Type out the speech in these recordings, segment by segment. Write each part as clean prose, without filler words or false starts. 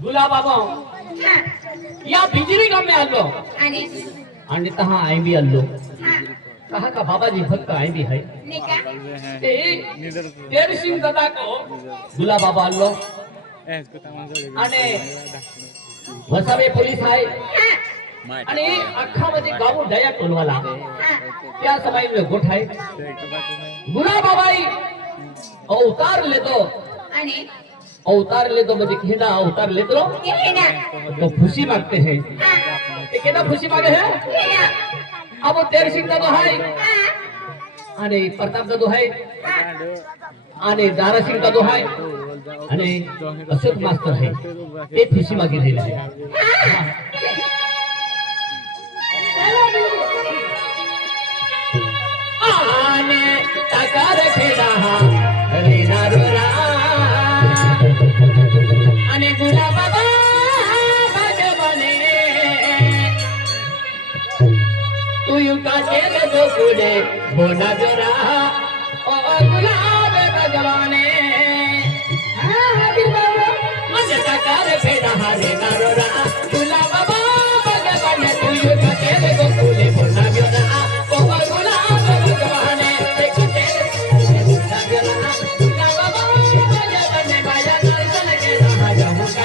गुलाबाबा या बिजली गाम में आलो आणि तहा आई भी आलो कहा का बाबाजी फक्त आई भी है ते तेर सिंह दादा को गुलाबाबा आलो आणि वसावे पोलीस आहे आणि अख्खा मध्ये गाव दया टोलवाला त्या समय में गोठ है गुलाबाबाई अवतार लेतो आणि अवतार ले तो मुझे कहना अवतार ले तो खुशी मांगते हैं ये कहना खुशी मांगे हैं अब तेरे सिंह का तो है आने प्रताप का तो है आने दारा सिंह का तो है आने अशोक मास्टर है ये खुशी मांगे दे रहे आने तकार खेड़ा रे नारोरा आणि गुलाबाबा भगवाने तू यू का केले तो पुढे बोना जरा ओ गुलाब भगवाने मन तकार फेडा हरे नारोरा गुलाबाबा भगवाने तू यू का केले तो पुढे बोना जरा ओ गुलाब भगवाने एक तेरे बोना जरा गुलाबाबा भगवाने बाया दर्शन के गुलाबाबा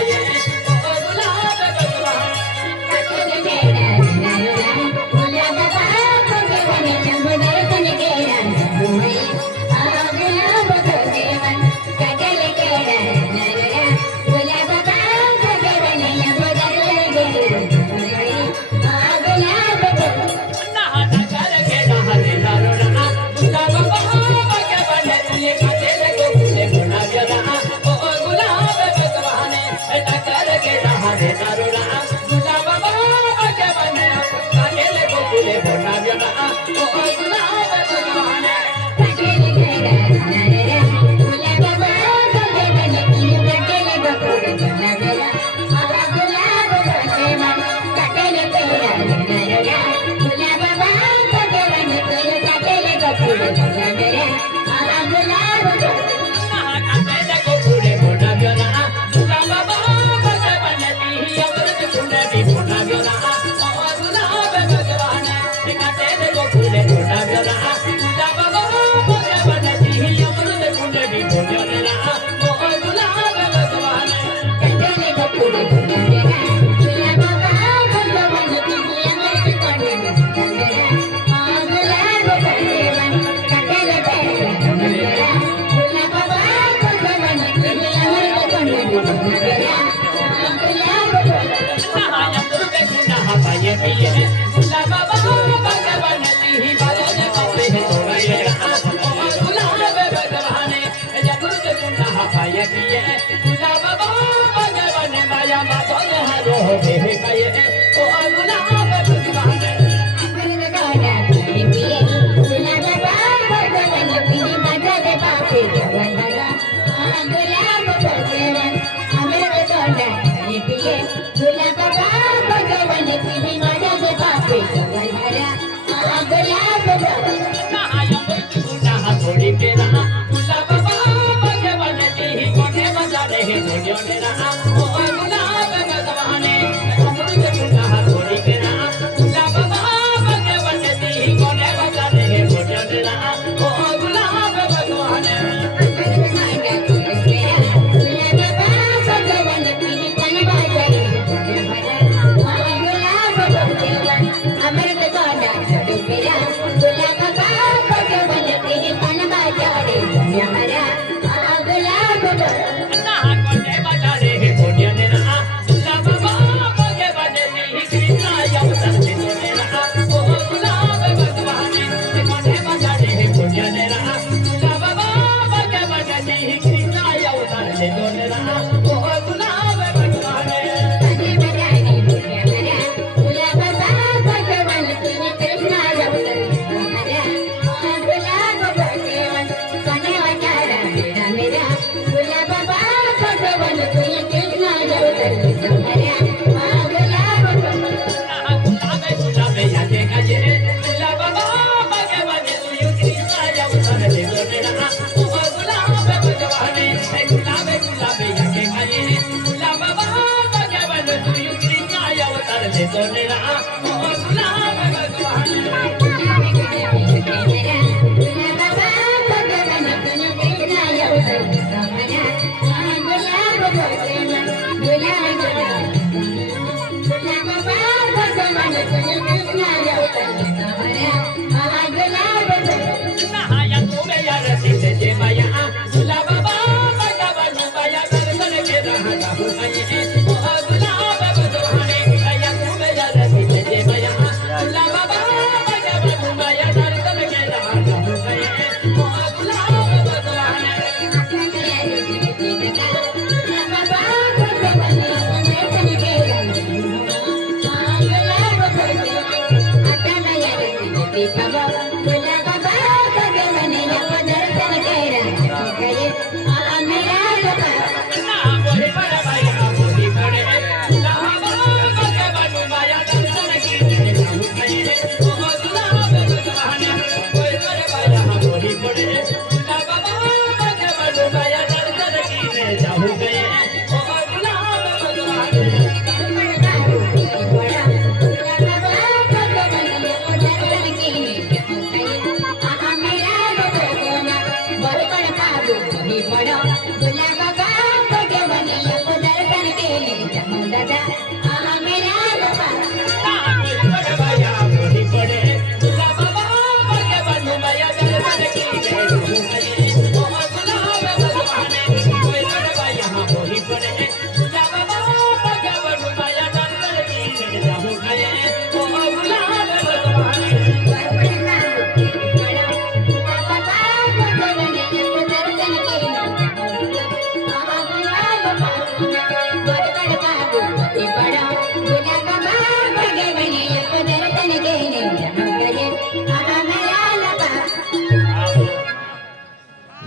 कर दे तो मेरा ओ गुलाब भगवान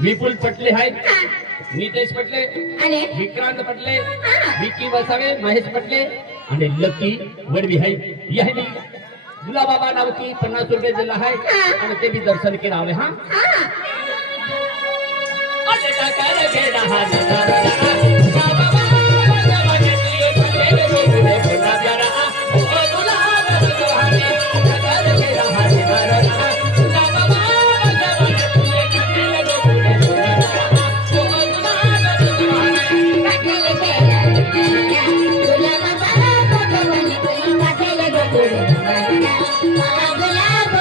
विपुल पटले आहेत, नितेश पटले, विक्रांत पटले, विकी वसावे, महेश पटले आणि लकी वडवी आहे. यांनी गुलाबाबा नावची 50 रुपये दिला आहे आणि ते बी दर्शन केलं आहे. हा गुलाब